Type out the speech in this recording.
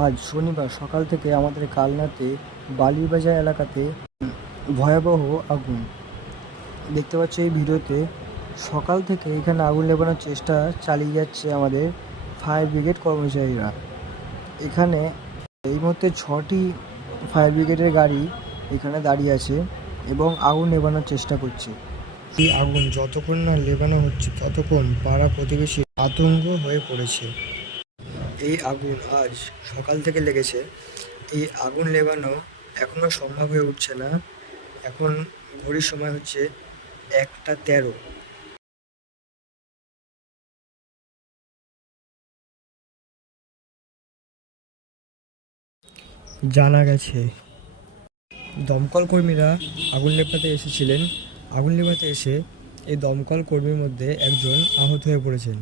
আজ শনিবার সকাল থেকে আমাদের কালনাতে বালিবাজার এলাকাতে ভয়াবহ আগুন। দেখতে পাচ্ছ এই ভিডিওতে সকাল থেকে এখানে আগুন নেভানোর চেষ্টা চালিয়ে যাচ্ছে আমাদের ফায়ার ব্রিগেড কর্মচারীরা। এখানে এই মুহূর্তে ছটি ফায়ার ব্রিগেডের গাড়ি এখানে দাঁড়িয়ে আছে এবং আগুন নেভানোর চেষ্টা করছে। এই আগুন যতক্ষণ না নেভানো হচ্ছে, ততক্ষণ পাড়া প্রতিবেশী আতঙ্ক হয়ে পড়েছে। এই আগুন আজ সকাল থেকে লেগেছে। এই আগুন নেভানো এখনও সম্ভব হয়ে উঠছে না। এখন ঘড়ির সময় হচ্ছে একটা তেরো। জানা গেছে, দমকল কর্মীরা আগুন নেভাতে এসেছিলেন। আগুন নেভাতে এসে এই দমকল কর্মীর মধ্যে একজন আহত হয়ে পড়েছেন।